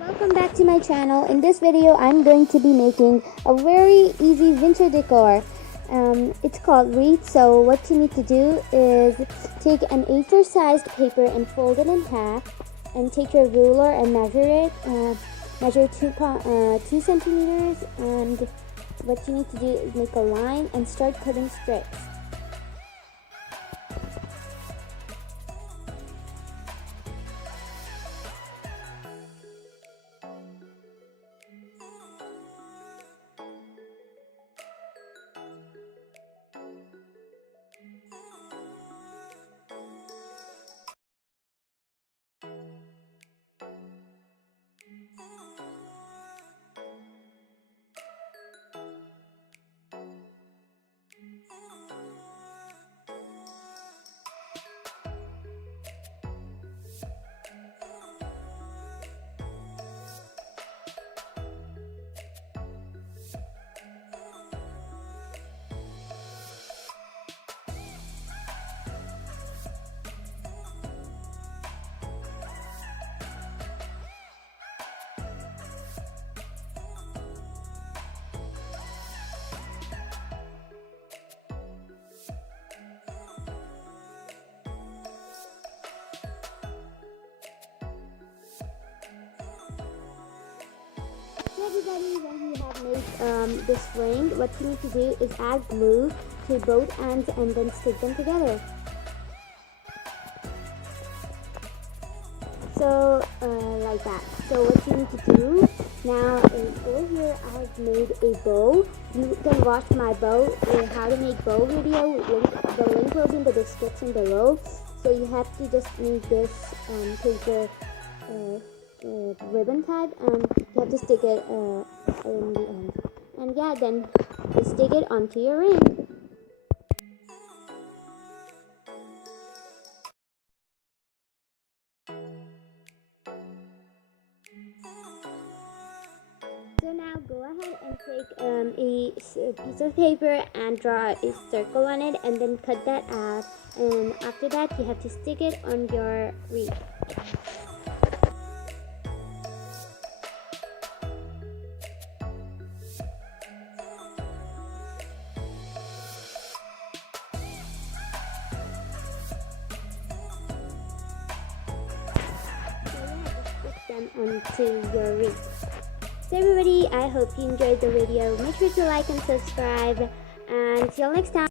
Welcome back to my channel. In this video I'm going to be making a very easy winter decor. It's called wreath. So what you need to do is take an A4 sized paper and fold it in half, and take your ruler and measure it. Measure 2 centimeters, and what you need to do is make a line and start cutting strips. Everybody, when you have made this ring, what you need to do is add glue to both ends and then stick them together. So like that. So what you need to do now is, over here I've made a bow. You can watch my bow, how to make bow video. The link will be in the description below. So you have to just make this paper ribbon type, and you have to stick it in the end, and yeah, then just stick it onto your ring. So now go ahead and take a piece of paper and draw a circle on it, and then cut that out, and after that you have to stick it on your wreath. Them onto your wreath. So everybody, I hope you enjoyed the video. Make sure to like and subscribe, and see you next time.